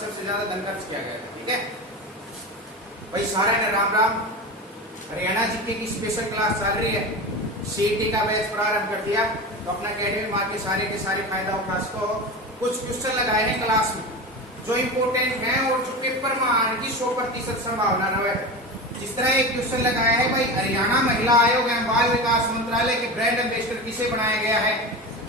सबसे ज्यादा धन खर्च किया गया था। ठीक है भाई, सारा ने राम राम। हरियाणा जीके की स्पेशल क्लास चल रही है, सीईटी का बैच प्रारंभ कर दिया, तो अपना कैडेट मार के सारे फायदा उठा सको। कुछ क्वेश्चन लगाए हैं क्लास में जो इम्पोर्टेंट है और जो पेपर में आने की 100% संभावना रहे। जिस तरह एक क्वेश्चन लगाया है भाई, हरियाणा महिला आयोग एवं बाल विकास मंत्रालय के ब्रांड एम्बेसडर किसे बनाया गया है?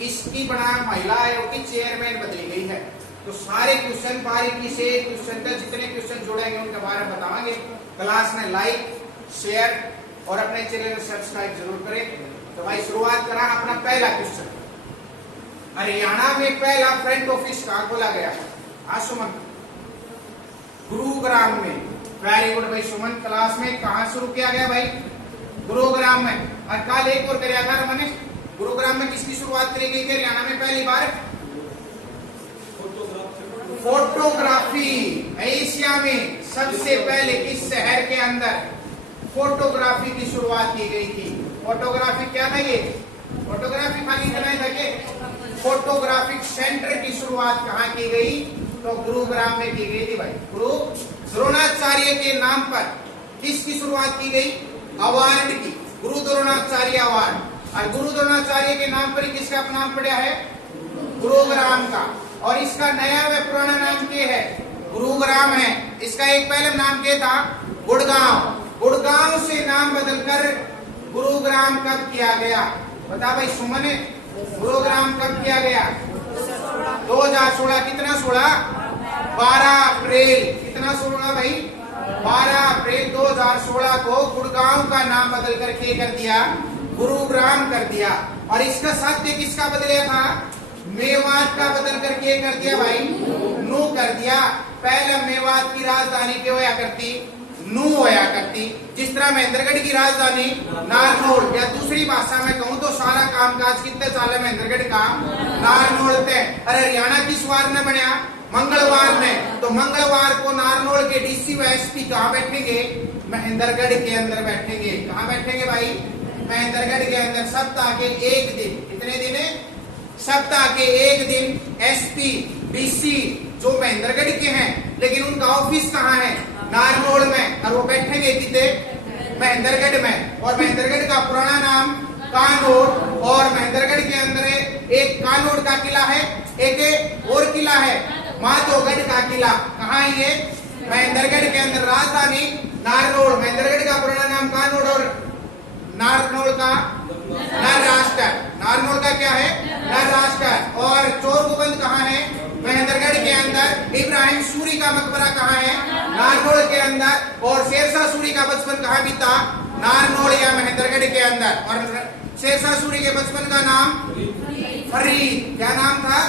इसकी बना महिला आयोग की चेयरमैन बदली गई है। तो सारे क्वेश्चन बारीकी से क्वेश्चन तक जितने क्वेश्चन जोड़ेंगे उनके बारे में बताएंगे। क्लास में लाइक शेयर और अपने चैनल को सब्सक्राइब जरूर करें। तो भाई शुरुआत करा अपना पहला क्वेश्चन। हरियाणा में पहला फ्रंट ऑफिस कहाँ खोला गया? आज सुमन गुरुग्राम में। वेरी गुड भाई सुमन, क्लास में कहाँ शुरू किया गया भाई? गुरुग्राम में। और कल एक और कराया था मैंने, गुरुग्राम में किसकी शुरुआत करी गई थी हरियाणा में पहली बार? फोटोग्राफी। एशिया में सबसे पहले किस शहर के अंदर फोटोग्राफी की शुरुआत की गई थी? फोटोग्राफी क्या था ये? फोटोग्राफी खाली इतना था कि फोटोग्राफिक सेंटर की शुरुआत कहाँ की गई? तो गुरुग्राम में की गई थी भाई। गुरु द्रोणाचार्य के नाम पर किसकी शुरुआत की गई? अवार्ड की, गुरु द्रोणाचार्य अवार्ड। और गुरु द्रोणाचार्य के नाम पर किसका नाम पड़ा है? गुरुग्राम का। और इसका नया व पुराना नाम क्या है? गुरुग्राम है। इसका एक पहले नाम क्या था? गुड़गांव। गुड़गांव से नाम बदलकर गुरुग्राम कब किया गया? बता भाई सुमन, गुरुग्राम कब किया गया? 2016। कितना 16? 12 अप्रैल। कितना 16 भाई? 12 अप्रैल 2016 को गुड़गांव का नाम बदल करके कर दिया, गुरुग्राम कर दिया। और इसका साध्य किसका बदलिया था? मेवात का बदल करके कर दिया भाई, नू कर दिया। पहले मेवात की राजधानी क्या होया करती? नू होया करती। जिस तरह महेंद्रगढ़ की राजधानी नारनौल, या दूसरी भाषा में कहूँ तो सारा कामकाज कितने चाले महेंद्रगढ़ का नारनौल थे। अरे हरियाणा किस वार ने बनया? मंगलवार में। तो मंगलवार को नारनौल के डीसी व एसपी कहाँ बैठेंगे? महेंद्रगढ़ के अंदर बैठेंगे। कहाँ बैठेंगे भाई? महेंद्रगढ़ के अंदर। सप्ताह के एक दिन, कितने दिन है? सप्ताह के एक दिन एसपी डीसी जो महेंद्रगढ़ के हैं, लेकिन उनका ऑफिस कहाँ है? नारनौल में। और वो बैठेंगे कितने? महेंद्रगढ़ में। और महेंद्रगढ़ का पुराना नाम कानोड़। और महेंद्रगढ़ के अंदर एक कानोड़ का किला है, एक और किला है माधोगढ़ का किला। कहाँ है ये? महेंद्रगढ़ के अंदर। राजधानी नारनौल। महेंद्रगढ़ का पुराना नाम कानोड़ और नारनौल का नरराष्ट्र। नारनौल का क्या है? नरराष्ट्र। और चोरगुबंद कहाँ है? महेंद्रगढ़ के अंदर। इब्राहिम सूरी का मकबरा कहाँ है? नारनौल के अंदर। और शेरशाह सूरी का बचपन कहाँ बीता? नारनौल या महेंद्रगढ़ के अंदर। और शेरशाह सूरी के बचपन का नाम फरीद। क्या नाम था?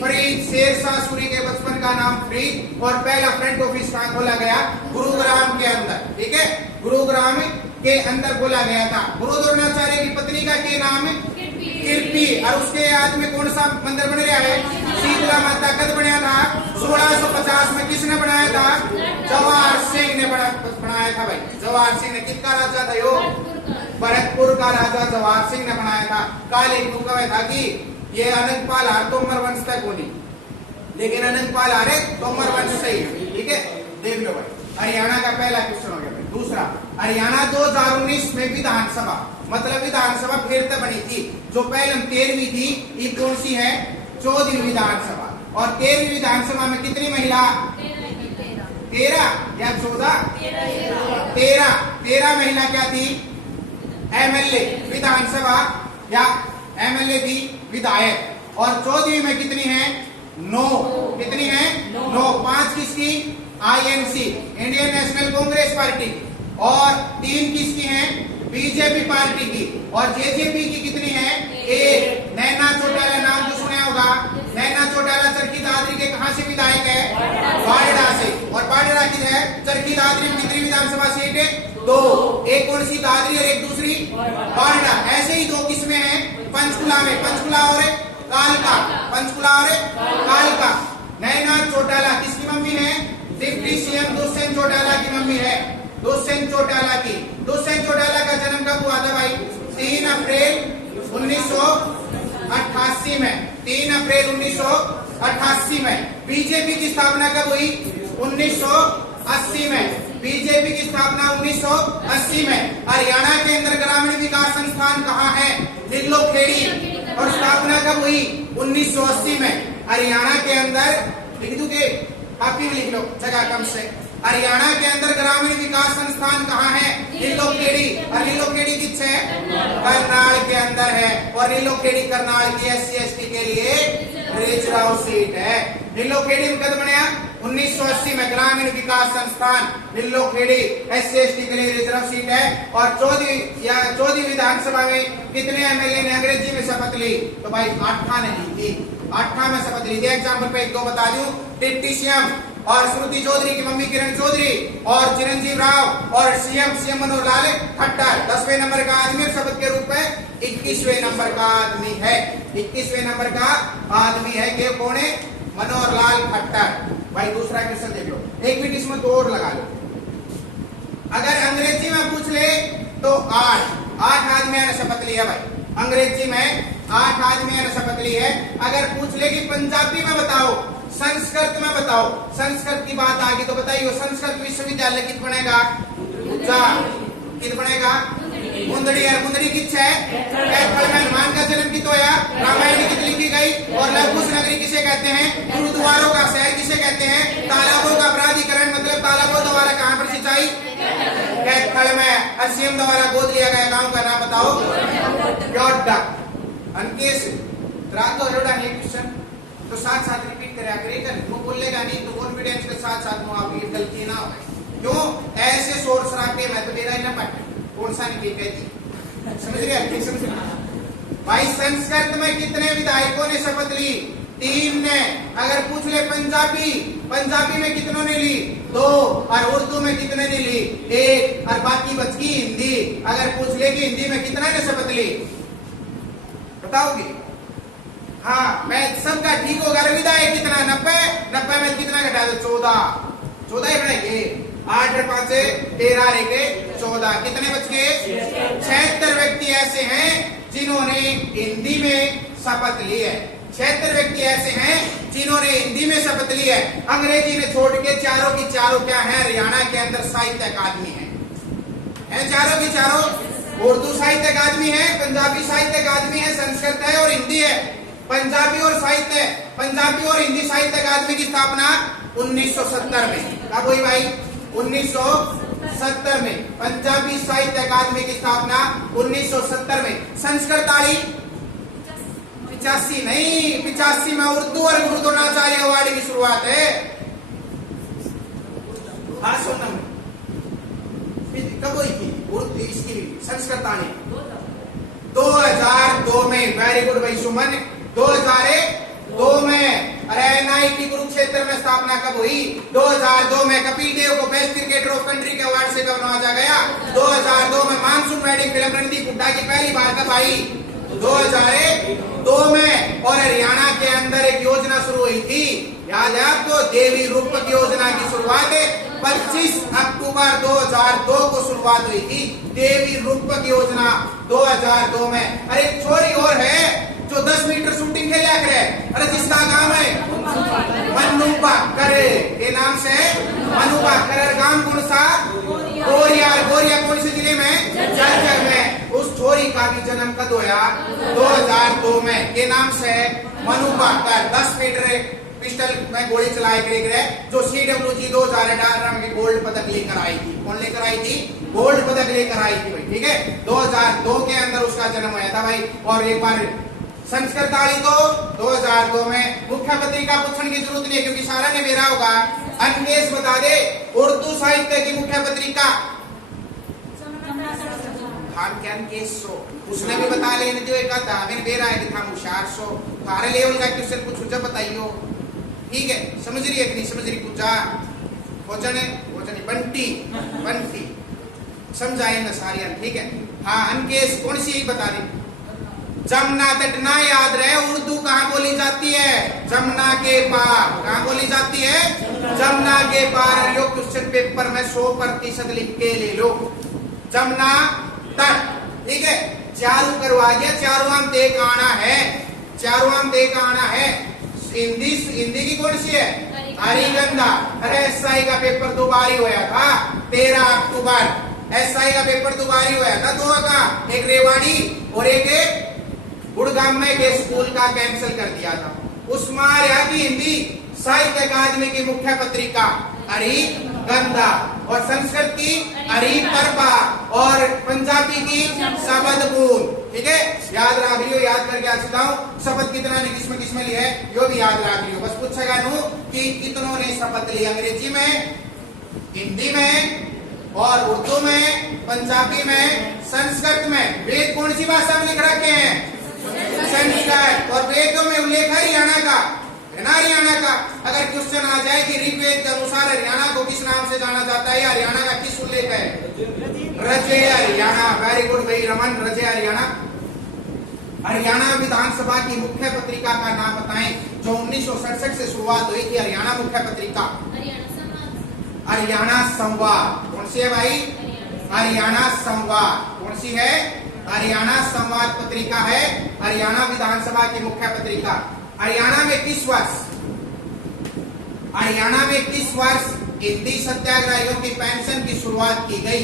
फरीद। शेरशाह सूरी के बचपन का नाम फरीद। और पहला फ्रंट ऑफिस कहाँ खोला गया? गुरुग्राम के अंदर। ठीक है, गुरुग्राम के अंदर खोला गया था। गुरु द्रोणाचार्य की पत्नी का क्या नाम है? कृपी। और उसके याद में कौन सा मंदिर बन रहा है? शीतला माता। कब बनाया था? 1650 में। किसने बनाया था? जवाहर सिंह ने बनाया था भाई। जवाहर सिंह ने। किसका राजा था यो? भरतपुर का राजा जवाहर सिंह ने बनाया था। काल एक मुकवे था कि ये अनंतपाल हार तोमर वंश तक होनी, लेकिन अनंतपाल हारे तोमर वंश से ही। ठीक है, देख लो भाई। हरियाणा का पहला क्वेश्चन हो गया भाई। दूसरा, हरियाणा 2019 में विधानसभा, मतलब विधानसभा फिर से बनी थी। जो पहले 13वीं थी, ये कौन सी है? 14वीं विधानसभा। और 13वीं विधानसभा में कितनी महिला? 13 या 14? 13 महिला क्या थी? एमएलए। विधानसभा या एमएलए थी विधायक। और 14वीं में कितनी है? 9। कितनी है? 9। 5 किसकी? INC, Indian national Congress party. और 3 किसकी है? बीजेपी पार्टी की। और जेजेपी की कितनी है? 1। नैना चौटाला नाम तो सुना होगा। नैना चौटाला चरखी दादरी के कहां से विधायक है? बारडा से। और बारडा की है चरखी दादरी में कितनी विधानसभा सीट है? 2। एक कौन सी? दादरी और एक दूसरी बारडा। ऐसे ही 2 किसमें है? पंचकुला में। पंचकुला और कालका। पंचकुला और कालका। नैना चौटाला किसकी मम्मी है? डिप्टी सीएम दुष्यंत चौटाला की मम्मी है। दुष्यंत चौटाला की। दुष्यंत चौटाला का जन्म कब हुआ था भाई? 3 अप्रैल 1988 में। 3 अप्रैल 1988 1988 में। बीजेपी की स्थापना कब हुई? 1980 में। बीजेपी की स्थापना 1980 में। हरियाणा के अंदर ग्रामीण विकास संस्थान कहाँ है? नीलोखेड़ी। और स्थापना कब हुई? 1980 में। हरियाणा के अंदर, लिख दूंगे कॉपी में लिख लो, जगह कम से। हरियाणा के अंदर ग्रामीण विकास संस्थान कहाँ है? नीलोखेड़ी। और नीलोखेड़ी किस है? करनाल के अंदर है। और नीलोखेड़ी करनाल की SC/ST के लिए रिजर्व सीट है। नीलोखेड़ी में कब बनया? 1980 में। ग्रामीण विकास संस्थान नीलोखेड़ी SC/ST के लिए रिजर्व सीट है। और 14वीं विधानसभा में कितने MLA ने अंग्रेजी में शपथ ली? तो भाई 8 ने ली थी। 8 में शपथ ली थी। एग्जाम्पल पे 1-2 बता दूं। डिप्टी सीएम और श्रुति चौधरी की मम्मी किरण चौधरी और चिरंजीव राव और सीएम मनोहर लाल खट्टर 10वें नंबर का आदमी शपथ के रूप में 21वें नंबर का आदमी है। 21वें नंबर का आदमी है कि कौन है? मनोहर लाल खट्टर। भाई दूसरा क्वेश्चन देख लो, एक मिनट इसमें तो और लगा लो। अगर अंग्रेजी में पूछ ले तो 8 आदमियों ने शपथ लिया भाई। अंग्रेजी में 8 आदमियों ने शपथ ली है। अगर पूछ ले कि पंजाबी में बताओ, संस्कृत में बताओ, संस्कृत की बात आगे तो बताइए। संस्कृत विश्वविद्यालय कित बनेगा? कित बनेगा? मुंदड़ी। और मुंदड़ी किस है? कैथल में हनुमान का जन्म कित होया? रामायण कित लिखी गई? और लवकुश नगरी किसे कहते हैं? गुरुद्वारों का शहर किसे कहते हैं? तालाबों का प्राधिकरण, मतलब तालाबों द्वारा कहां पर सिंचाई? कैथल में। सीएम द्वारा गोद लिया गया गांव का नाम बताओ? योद्धा। अनकेश रात तो लोड़ा नहीं क्वेश्चन तो साथ रिपीट करा करेगा। वो बोलेगा नहीं तो कॉन्फिडेंस के साथ आपकी गलती ना हो। क्यों? ऐसे शोर शराबे में तो मेरा ही ना पट कौन सा नहीं कहती। समझ गए? समझ गए भाई। संस्कृत में कितने विधायकों ने शपथ ली? 3 ने। अगर पूछ ले पंजाबी में कितनों ने ली? 2। और उर्दू में कितने ने ली? 1। और बाकी बच गई हिंदी। अगर पूछ ले कि हिंदी में कितना ने शपथ ली बताओगे? हाँ, मैं सबका ठीक होगा। विधायक कितना? 90 में कितना घटा दो? 14 ही बढ़ाएंगे। 8 और 5 13 रह गए 14। कितने बच गए? 76 व्यक्ति ऐसे हैं जिन्होंने हिंदी में शपथ ली है। 76 व्यक्ति ऐसे हैं जिन्होंने हिंदी में शपथ ली है। अंग्रेजी ने छोड़ के चारों की चारों क्या है? हरियाणा के अंदर साहित्य अकादमी है चारों की चारों। उर्दू साहित्य अकादमी है, पंजाबी साहित्य अकादमी है, संस्कृत है और हिंदी है। पंजाबी और हिंदी साहित्य अकादमी की स्थापना 1970 में। कब हुई भाई? 1970 में। पंजाबी साहित्य अकादमी की स्थापना 1970 में। संस्कृत आई 85 नहीं, 85 में उर्दू और गुरु द्रोणाचार्य अवार्ड की शुरुआत है। हाँ सोनम, कब हुई थी? इसकी संस्कृत आने 2002 में। वेरी गुड भाई सुमन। 2002 में। अरे NIT कुरुक्षेत्र में स्थापना कब हुई? 2002 में। कपिल देव को बेस्ट क्रिकेटर ऑफ कंट्री के अवार्ड से कब नवाजा गया? 2002 में। Monsoon wedding film Randeep Hooda की पहली बार कब आई? 2002 में। और हरियाणा के अंदर एक योजना शुरू हुई थी, याद है आपको? देवी रूपक योजना की शुरुआत 25 अक्टूबर 2002 को शुरुआत हुई थी। देवी रूपक योजना 2002 में। अरे छोरी और है जो 10 मीटर शूटिंग खेला करे। अरे जिसका नाम है मनुबा करे के नाम से मनुबा करे। गांव कौन सा? गोरिया कौन से जिले में? झज्जर में। उस छोरी का भी जन्म कब हुआ? 2002 में। के नाम से मनुबा कर 10 मीटर पिस्टल में गोली चलाए गए जो CWG 2018 में गोल्ड पदक लेकर आई थी। कौन लेकर आई थी? गोल्ड पदक लेकर आई थी भाई। ठीक है, 2002 के अंदर उसका जन्म हुआ था भाई। और एक बार संस्कृत आली तो 2002 में। मुख्य पत्रिका पूछने की जरूरत नहीं है क्योंकि सारा ने मेरा होगा। अंकेश बता दे उर्दू साहित्य की मुख्य पत्रिका। उसने भी बता लेने दियो एक आधा मैंने बेरा है कि था मुशार सो थारे लेवल का क्वेश्चन कुछ पूछा बताइयो। ठीक है, समझ रही है कि नहीं समझ रही? पूछा भोजन बंटी समझाए ना सारिया। ठीक है, हाँ अंकेश कौन सी बता रही? जमुना तट ना याद रहे। उर्दू कहाँ बोली जाती है? जमुना के पार। कहाँ बोली जाती है? जमुना के पार। यो क्वेश्चन पेपर में 100% लिख के ले लो। जमुना तट। ठीक है, चारू करवा दिया। चारों आम देख आना है। हिंदी हिंदी की कौन सी है? अरिगंधा। अरे एसआई का पेपर 2 बार ही होया था, 13 अक्टूबर एसआई का पेपर 2 बार ही होया था, 2 का, एक रेवाड़ी और एक गुड़गांव में के स्कूल का कैंसिल कर दिया था। उस्मान यहाँ की हिंदी साहित्य अकादमी की मुख्य पत्रिका अरिगंधा, और संस्कृत की अरिपर्वा, और पंजाबी की शबदबूंद। ठीक है, याद रख लियो, याद करके आ चुका हूँ। शब्द कितना ने किसमें लिया है यो भी याद रख लियो। बस पूछेगा नू कि कितनों ने शब्द लिया, अंग्रेजी में, हिंदी में और उर्दू में, पंजाबी में, संस्कृत में। वेद कौन सी भाषा में लिख रखे हैं? संस्कृत। और वेदों में उल्लेख है हरियाणा का, हरियाणा का। अगर क्वेश्चन आ जाए कि ऋग्वेद के अनुसार हरियाणा को किस नाम से जाना जाता है, हरियाणा का किस उल्लेख है? रजे हरियाणा। वेरी गुड भाई रमन, रजे हरियाणा। हरियाणा विधानसभा की मुख्य पत्रिका का नाम बताएं जो 1967 से शुरुआत हुई थी। हरियाणा मुख्य पत्रिका हरियाणा संवाद। कौन सी है भाई? हरियाणा संवाद। कौन सी है? हरियाणा संवाद पत्रिका है हरियाणा विधानसभा की मुख्य पत्रिका। हरियाणा में किस वर्ष हिंदी सत्याग्रहियों की पेंशन की शुरुआत की गई?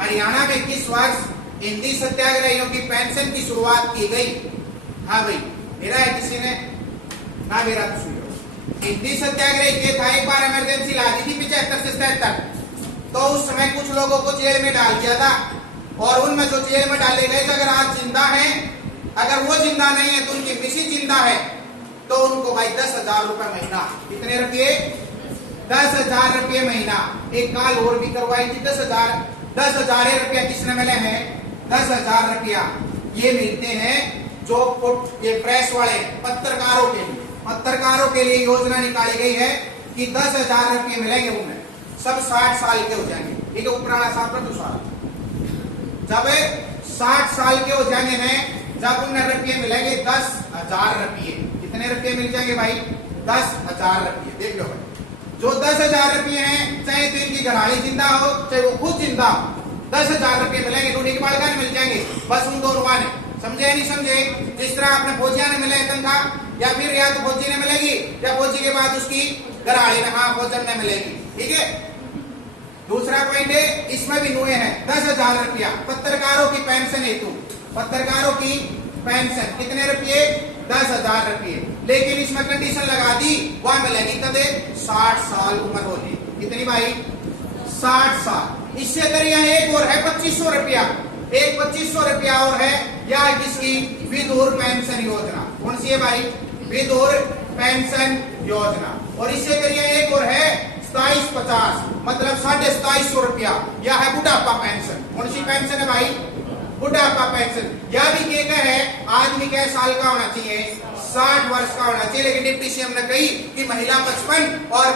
हरियाणा में किस वर्ष हिंदी सत्याग्रहियों की पेंशन की शुरुआत की गई? हाँ भाई, मेरा है किसी ने ना, मेरा तो सुन लो। हिंदी सत्याग्रह ये था, एक बार इमरजेंसी ला दी थी 75 से 77, तो उस समय कुछ लोगों को जेल में डाल दिया था, और उनमें जो जेल में डाले गए थे, अगर आज जिंदा हैं, अगर वो जिंदा नहीं है तो उनकी मिसी जिंदा है, तो उनको भाई 10,000 रुपए महीना। कितने रुपये? 10,000 रुपये महीना। एक काल और भी करवाई थी, 10,000 रुपया किसने मिले हैं? 10,000 रुपया ये मिलते हैं जो ये प्रेस वाले पत्रकारों के लिए योजना निकाली गई है कि 10,000 रुपये मिलेंगे उन्हें। सब 60 साल के हो जाएंगे। ठीक है, उपराणा साहब का सारा जब 60 साल के हो जाएंगे हैं, जब उन्हें रुपये मिलेंगे 10,000 रुपये। कितने रुपये मिल जाएंगे भाई? 10,000 रुपये। देख लो भाई, जो 10,000 रुपये हैं, चाहे तो इनकी घराड़ी जिंदा हो चाहे वो खुद जिंदा हो, 10,000 रुपये मिलेंगे। ढूंढी के बालगन मिल जाएंगे, बस उन दोनों ने। समझे नहीं समझे? जिस तरह आपने फौजिया ने मिले तनख्वाह, या फिर या तो फौजी ने मिलेगी या फौजी के बाद उसकी घराड़ी ने, हाँ फौजन ने मिलेगी। ठीक है, दूसरा पॉइंट है, इसमें भी नुए हैं 10,000 रुपया पत्रकारों की पेंशन हेतु। पत्रकारों की पेंशन कितने रुपये? 10,000 रुपये। लेकिन इसमें कंडीशन लगा दी, वह मिलेगी कदे 60 साल उम्र होगी। कितनी भाई? 60 साल। इससे करिए एक और है 2500 रुपया, एक 2500 रुपया और है, या किसकी? विधुर पेंशन योजना। कौन सी है भाई? विधुर पेंशन योजना। और इससे करिए एक और है 2750, मतलब 2750 रुपया, यह है बुढ़ापा पेंशन। कौन सी पेंशन है भाई? बुढ़ापा पेंशन। यह भी क्या है, आदमी क्या साल का होना चाहिए? 60 वर्ष का होना चाहिए। लेकिन डिप्टी सीएम ने कही कि महिला 55 और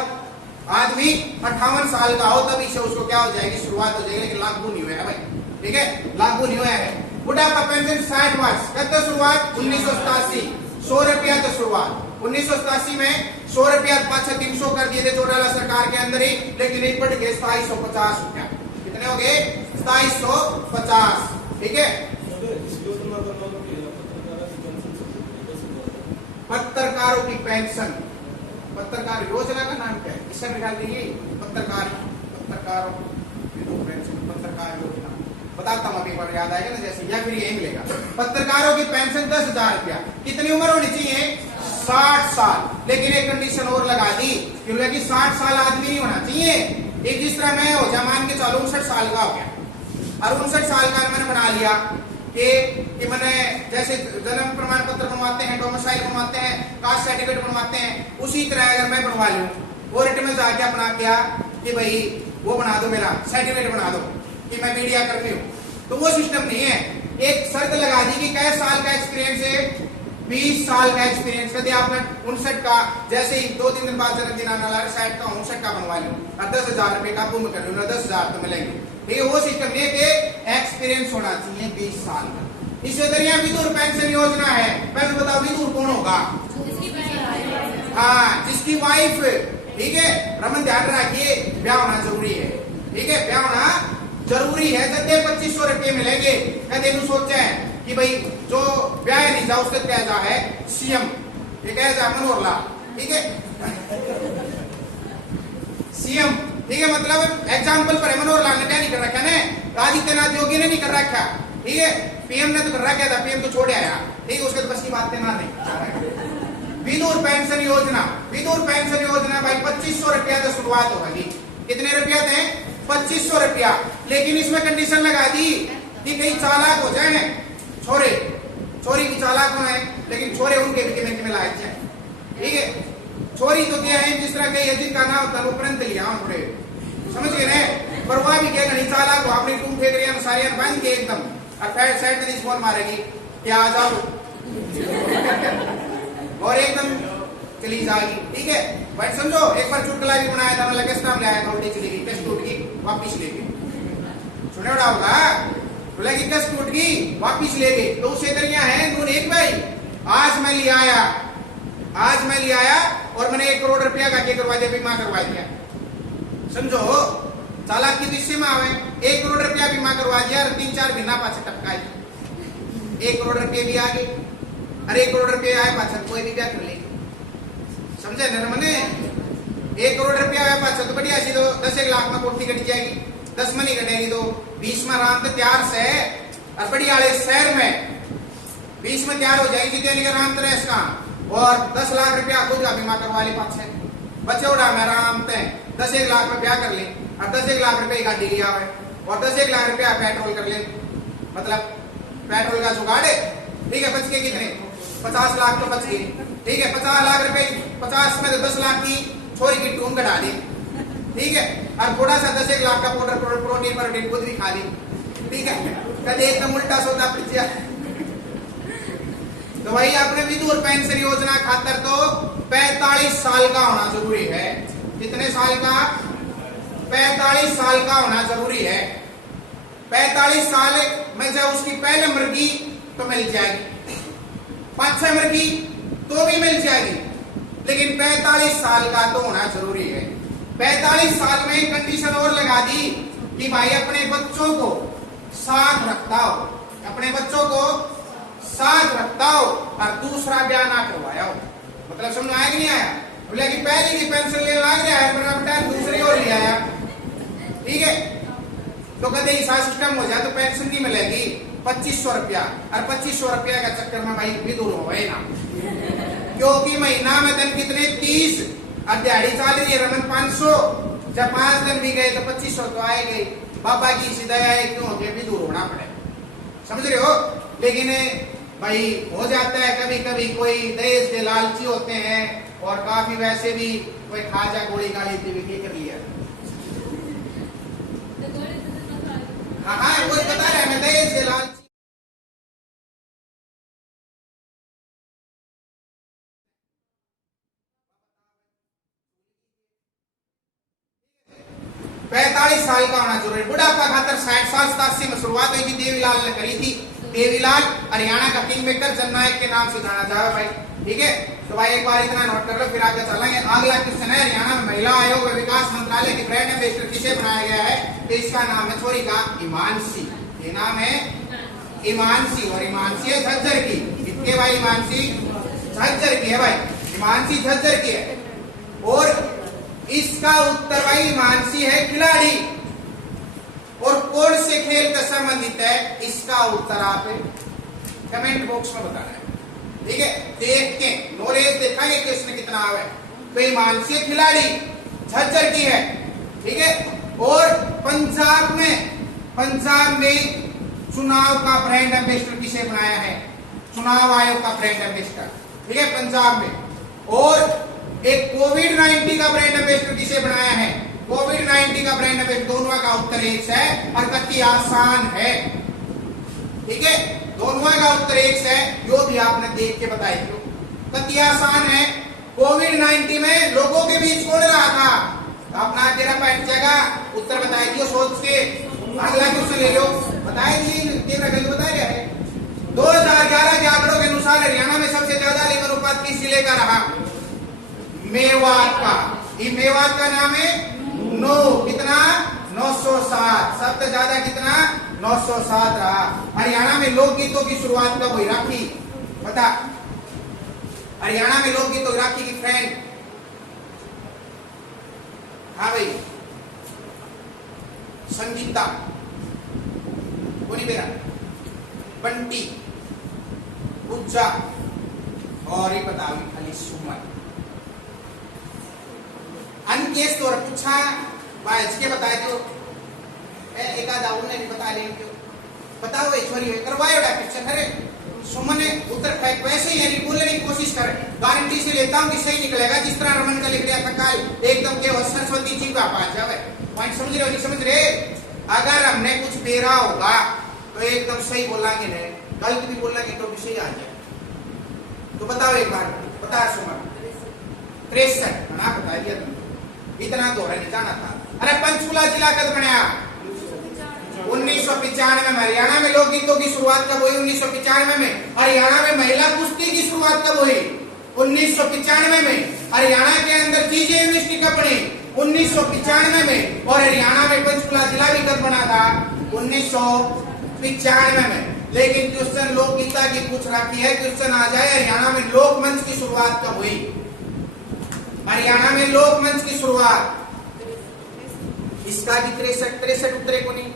आदमी 58 साल का हो, तभी से उसको क्या हो जाएगी? शुरुआत हो जाएगी। लेकिन लागू नहीं हुआ है भाई। ठीक है, लागू नहीं हुआ है। बुढ़ापा पेंशन 60 वर्ष। कब तक शुरुआत? 1987, 100 रुपया तो शुरुआत। 1987 में 100 रुपया 300 कर दिए थे चौटाला सरकार के अंदर ही, लेकिन एक बढ़ गए 2750 रुपया। कितने हो गए? 2750। ठीक है, पत्रकारों की पेंशन, पत्रकार योजना का नाम क्या है? इससे निकाल दीजिए, पत्रकारों पेंशन, पत्रकार योजना बताता हूँ, अभी याद आएगा ना जैसे, या फिर यही मिलेगा। पत्रकारों की पेंशन 10,000 रुपया। कितनी उम्र होनी चाहिए? 60 साल। लेकिन एक कंडीशन और लगा दी, क्योंकि 60 साल आदमी नहीं होना चाहिए। एक जिस तरह मैं हो जा, मान के चलो 59 साल का हो गया, और 59 साल का मैंने बना लिया कि मैंने जैसे जन्म प्रमाण पत्र बनवाते हैं, डोमिसाइल बनवाते हैं, कास्ट सर्टिफिकेट बनवाते हैं, उसी तरह अगर मैं बनवा लूं, कोर्ट में जाके अपना क्या कि भाई वो बना दो, मेरा सर्टिफिकेट बना दो कि मैं मीडिया कर्मी हूँ, तो वो सिस्टम नहीं है। एक शर्त लगा दी कि कै साल का एक्सपीरियंस है? 20 साल का एक्सपीरियंस। कभी आपने 59 का, जैसे ही 2-3 दिन बाद जन्मदिन आने वाला है, 60 का 59 का बनवा लूं और 10,000 रुपए का बुम कर लूं, 10,000 तो मिलेंगे। ठीक है, वो सिस्टम नहीं है कि एक्सपीरियंस होना चाहिए 20 साल का। इसी तरह विधुर पेंशन योजना है। पहले बताओ विधुर कौन होगा? हाँ, जिसकी वाइफ, ठीक है, रमन ध्यान रखिए, ब्याह होना जरूरी है। ठीक है, ब्याह होना जरूरी है। जब 2500 रुपये मिलेंगे, कदे सोचा है कि भाई जो ब्याह नहीं जा उसके क्या जा है? सीएम, ये क्या जा? मनोहर लाल। ठीक है, सीएम, ठीक है, मतलब एग्जाम्पल पर मनोहर लाल ने क्या नहीं कर रखा ने, आदित्यनाथ योगी ने नहीं कर रखा, ठीक है, पीएम ने तो कर रखा था, पीएम तो छोड़ आया, ठीक है, उसके तो बस की बात ना नहीं। विधुर पेंशन योजना, विधुर पेंशन योजना भाई 2500 रुपया से शुरुआत होगी। कितने रुपया थे? 2500 रुपया। लेकिन इसमें कंडीशन लगा दी कि कहीं चालाक हो जाए छोरे, छोरी की चालाक हो है, लेकिन छोरे उनके भी किमें किमें लायक है, ठीक है, छोरी तो क्या है जिस तरह कही जिनका नाम होता है वो प्रणत लिया थोड़े, समझ गए ना, पर वह भी क्या नहीं चालाक हो, अपनी टूम फेंक सारियां बांध के एकदम और पैर साइड में फोन मारेगी क्या आ जाओ और एकदम चली जाएगी, ठीक है, बट समझो एक बार चुटकुला भी बनाया था, मतलब किस नाम लाया था, उल्टी चली गई, कस टूट गई, वापिस ले गई, सुने उड़ा होगा, बोला कि कस टूट गई, वापिस ले गई, तो उसे दरिया है नून एक भाई, आज मैं ले आया, आज मैं ले आया और मैंने 1 करोड़ रुपया का क्या करवा दिया, बीमा करवा दिया, समझो चालाक की दिशा में आवे, 1 करोड़ रुपया बीमा करवा दिया और 3-4 महीना पाछे टपकाई, 1 करोड़ रुपये भी आ गए, अरे 1 करोड़ रुपये आए पाछे कोई भी क्या कर ले, समझे न मैंने, 1 करोड़ रुपया आया पाछे तो बढ़िया सी, तो 10-1 लाख में पूर्ति कट जाएगी, 10 में नहीं कटेगी तो 20 में आराम से तैयार से, और बढ़िया वाले शहर में 20 में तैयार हो जाएगी, जितने आराम से इसका, और 10 लाख रुपया खुद का बीमा करवा ले पाछे, बच्चे उड़ा में आराम से 10-1 लाख में ब्याह कर ले, और 10-1 लाख रुपए की गाड़ी लिया है, और 10-1 लाख रुपया पेट्रोल कर ले, मतलब पेट्रोल का जुगाड़ है, ठीक है, बच के कितने 50 लाख तो बच गए, ठीक है, 50 लाख रुपए, 50 में तो 10 लाख की छोरी की टूम कटा दी, ठीक है, और थोड़ा सा 10-1 लाख का पाउडर प्रोटीन खुद भी खा ली, ठीक है, कभी एकदम उल्टा सौदा पिछया, तो भाई आपने विधुर पेंशन योजना खातर तो 45 साल का होना जरूरी है, कितने साल का? 45 साल का होना जरूरी है, 45 साल में से उसकी पहले मृगी तो मिल जाएगी, 5-6 मृगी तो भी मिल जाएगी, लेकिन 45 साल का तो होना जरूरी है। 45 साल में कंडीशन और लगा दी कि भाई अपने बच्चों को साथ रखता हो, अपने बच्चों को साथ रखता हो और दूसरा ब्याह ना करवाया हो, मतलब समझ आया कि नहीं आया? बोले कि पहले की पेंशन ले लग रहा है पर बेटा दूसरी और ले आया, ठीक है, तो कहते ऐसा सिस्टम हो जाए तो पेंशन नहीं मिलेगी 2500 रुपया, और 2500 रुपया का चक्कर में भाई विधुर हो गए ना, क्योंकि महीना में दिन कितने 30 और दिहाड़ी चाल रही है रमन 500, जब 5 दिन भी गए तो 2500 तो आए गए, बाबा की सीधा आए क्यों होके विधुर होना पड़े, समझ रहे हो? लेकिन भाई हो जाता है कभी कभी, कोई देश के लालची होते हैं और काफी वैसे भी कोई खाजा गोली गाली भी कर लिया, हाँ हाँ कोई बता रहा है मैं देश के लालची, पैंतालीस साल का होना जरूरी, बुढ़ापा खातर 60 साल 87 में शुरुआत हुई थी, देवीलाल ने करी थी, देवीलाल हरियाणा का किंग मेकर जननायक के नाम से जाना जाए भाई, ठीक है, तो भाई एक बार इतना नोट कर लो फिर आगे चलेंगे। अगला क्वेश्चन है, हरियाणा में महिला आयोग व विकास मंत्रालय की ब्रांड एम्बेसडर किसे बनाया गया है? तो इसका नाम है छोरी का हिमांशी, ये नाम है हिमांशी, और हिमांशी है झज्जर की, कितने भाई हिमांशी झज्जर की है भाई, हिमांशी झज्जर की है, और इसका उत्तर भाई हिमांशी है खिलाड़ी, और कौन से खेल का संबंधित है इसका उत्तर आप कमेंट बॉक्स में बताना है, ठीक है, देख के नॉलेज देखेंगे कि इसमें कितना आवे, तो हिमांशी खिलाड़ी झज्जर की है, ठीक है, और पंजाब में चुनाव का ब्रांड एम्बेसडर किसे बनाया है? चुनाव आयोग का ब्रांड एम्बेसडर, ठीक है, पंजाब में, और एक कोविड-19 का ब्रांड एम्बेसडर किसे बनाया है? कोविड-19 का ब्रांड एम्बेसडर, दोनों का उत्तर एक है और कति आसान है, ठीक है, दोनों का उत्तर एक है, जो भी आपने देख के बताई दो, कति आसान है। कोविड-19 में लोगों के बीच कौन रहा था? अपना तेरा पॉइंट जगह उत्तर बताई दियो सोच के, अगला क्वेश्चन ले लो, बताए दिए तेरा गलत बताया गया है। 2011 के आंकड़ों के अनुसार हरियाणा में सबसे ज्यादा लिंग अनुपात किस जिले का रहा? मेवात का, ये मेवात का नाम है 9, कितना 907, सबसे ज्यादा कितना 907 रहा। हरियाणा में लोकगीतों की शुरुआत कब हुई? राखी बता, हरियाणा में लोकगीतों राखी की फ्रेंड हाँ भाई, संगीता, कोनी बेरा, बंटी, पूजा, और ये बताओ खाली सुमन। अनकेस तौर पूछा बाज के बताए तो एक आधा उन्हें भी बता लेंगे क्यों बताओ ऐश्वर्य करवाए पिक्चर। अरे सुमन ने उत्तर फेंक वैसे ही यानी बोलने की कोशिश कर, गारंटी से लेता हूं कि सही निकलेगा। जिस तरह रमन का लिख दिया था काल, एकदम के सरस्वती जी का पास जावे। पॉइंट समझ रहे हो नहीं समझ रहे? अगर हमने कुछ बेरा होगा तो एकदम सही बोलेंगे, नहीं गलत भी बोलेंगे तो भी सही आ जाए। तो बताओ एक बार, बता सुमन। 63 बना बता दिया तुमने, इतना दोहरा नहीं जाना था। अरे पंचकुला जिला कब बनाया? 1995 में। हरियाणा में लोकगीतों की शुरुआत कब हुई? 1995 में। हरियाणा में महिला कुश्ती की शुरुआत कब हुई? 1995 में। हरियाणा के अंदर चीजें यूनिवर्सिटी कब बनी? 1995 में। और हरियाणा में पंचकुला जिला भी कब बना था? 1995 में। लेकिन क्वेश्चन लोकगीता की पूछ रखी है, क्वेश्चन आ जाए हरियाणा में लोकमंच की शुरुआत कब हुई? हरियाणा में लोकमंच की शुरुआत, इसका भी 63 उत्तरे को नहीं।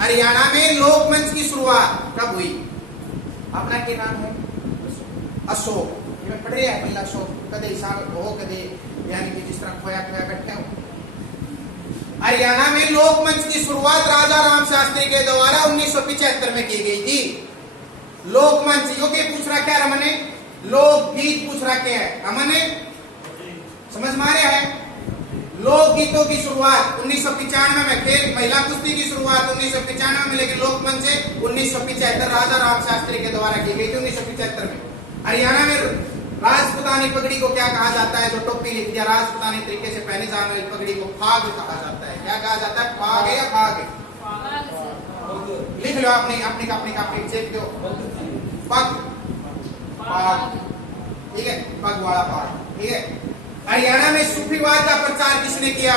हरियाणा में लोकमंच की शुरुआत कब हुई? अपना क्या नाम है? अशोक। मैं पढ़ रहा है पहला अशोक, कदे हिसाब हो कदे यानी कि जिस तरह खोया खोया बैठे हो। हरियाणा में लोकमंच की शुरुआत राजा राम शास्त्री के द्वारा 1975 में की गई थी। लोकमंच यो के पूछ रखा है रमन ने, लोकगीत पूछ रखे हैं रमन ने, समझ मारे है। लोकगीतों की शुरुआत 1995 में, फिर महिला कुश्ती की शुरुआत 1995 में, लेकिन लोकमंच से 1975 राजा राम शास्त्री के द्वारा की गई थी 1975 में। हरियाणा में राजपूतानी पगड़ी को क्या कहा जाता है? जो टोपी लिख दिया, राजपूतानी तरीके से पहने जाने वाली पगड़ी को फाग कहा जाता है। क्या कहा जाता है? फाग है या फाग है? लिख लो अपनी अपनी अपनी अपनी चेक दो। पग, फाग, ठीक है, पग वाला फाग, ठीक है। हरियाणा में सूफीवाद का प्रचार किसने किया?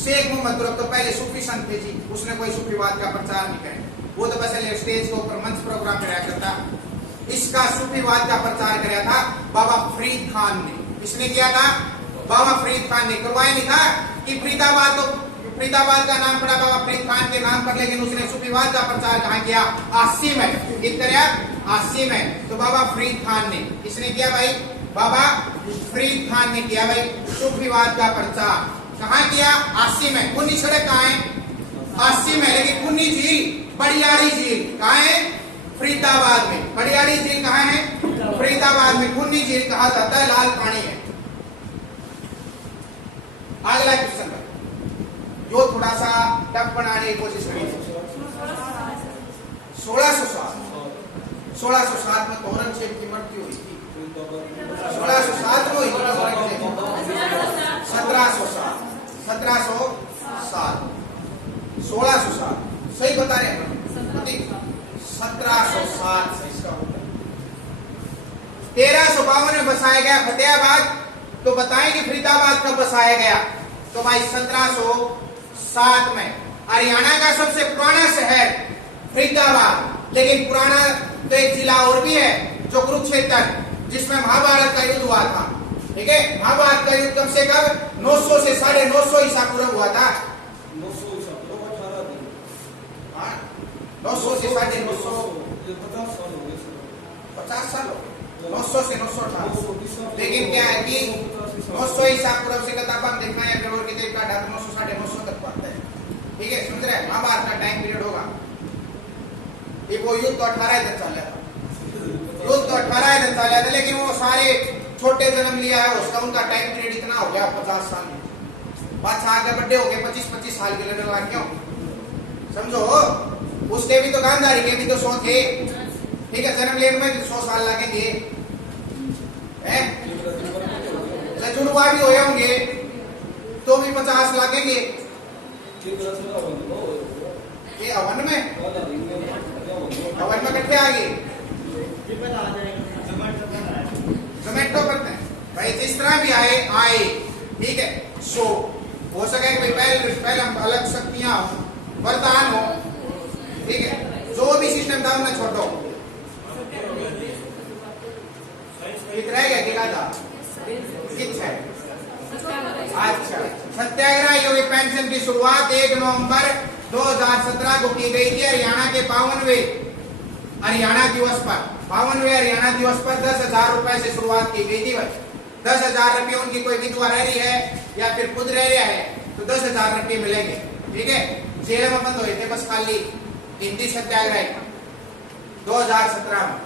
शेख मोहम्मद तुगलक। तो पहले सूफी संत थे जी, उसने कोई सूफीवाद का प्रचार नहीं किया। वो तो बस स्टेज के ऊपर मंच प्रोग्राम में रहा करता। इसका सूफीवाद का प्रचार किया था बाबा फरीद खान ने। किसने किया था? बाबा फरीद खान ने। करवाया नहीं था कि फरीदाबाद, तो फरीदाबाद का नाम पड़ा बाबा फरीद खान के नाम पर, लेकिन उसने सूफीवाद का प्रचार कहाँ किया? आसी में। कितना? आसी में। तो बाबा फरीद खान ने। किसने किया भाई? बाबा फरीद खान ने किया भाई सूफीवाद का प्रचार। कहाँ किया? आसी में। पुन्नी सड़क कहाँ है? आसी में। लेकिन पुन्नी झील, बड़ियाड़ी झील कहाँ है? फरीदाबाद में। बड़ियाड़ी झील कहाँ है? फरीदाबाद में। पुन्नी झील कहा जाता है लाल पानी है। अगला क्वेश्चन जो थोड़ा सा टफ बनाने की कोशिश करिए। 1607 में औरंगजेब की मृत्यु हुई थी। 1607 में हुई थी। 1707 1607 सही बता रहे हैं 1707 से इसका उत्तर। 1352 में बसाया गया फतेहाबाद। तो बताएं कि फरीदाबाद कब बसाया गया? तो भाई 1707 में। हरियाणा का सबसे पुराना शहर फरीदाबाद, लेकिन पुराना तो एक जिला और भी है जो कुरुक्षेत्र, जिसमें महाभारत का युद्ध हुआ था। ठीक है, महाभारत का युद्ध कब से कब? 900 से 950 ईसा पूर्व हुआ था। 900 से 950 50 साल 900 से 918। लेकिन क्या है कि 900 ईसा पूर्व से किताब देखना है फिर और किताब का ढाक 900 950 तक पड़ता है। ठीक है, समझ रहे हैं? महाभारत का टाइम पीरियड होगा। ये वो युद्ध तो 18 तक चल रहा था। युद्ध तो 18 तक चल रहा था, लेकिन वो सारे छोटे जन्म लिया है उसका, उनका टाइम पीरियड इतना हो गया 50 साल में। बात आगे बड़े हो गए 25-25 साल के लड़ने वाले क्यों? समझो, उसके भी तो गांधारी के भी तो 100 थे। ठीक है, जन्म लेने में 100 साल लगेंगे। जुड़वा भी हुए होंगे तो भी 50 लगेंगे। ये हवन में कट्ठे आ गए जोमेटो करते हैं भाई, जिस तरह भी आए। ठीक है, सो हो सके कि पहले हम अलग शक्तियां हो, वरदान हो। ठीक है, जो भी सिस्टम था उन्हें छोड़ो। कितना है? कितना था? कितना है? अच्छा, सत्याग्रह योगी पेंशन की शुरुआत 1 नवंबर 2017 को की गई थी हरियाणा के 52वें हरियाणा दिवस पर। 52वें हरियाणा दिवस पर 10,000 रुपए से शुरुआत की गई थी भाई। 10,000 रुपये उनकी कोई विधवा रह रही है या फिर खुद रह रहा है तो 10,000 रुपये मिलेंगे, ठीक है। जेल में बंद हुए थे बस खाली हिंदी सत्याग्रह 2017 में।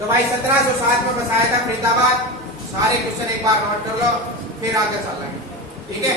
तो भाई 1707 में बसाया था फरीदाबाद। सारे क्वेश्चन एक बार नोट कर लो, फिर आगे चलेंगे, ठीक है।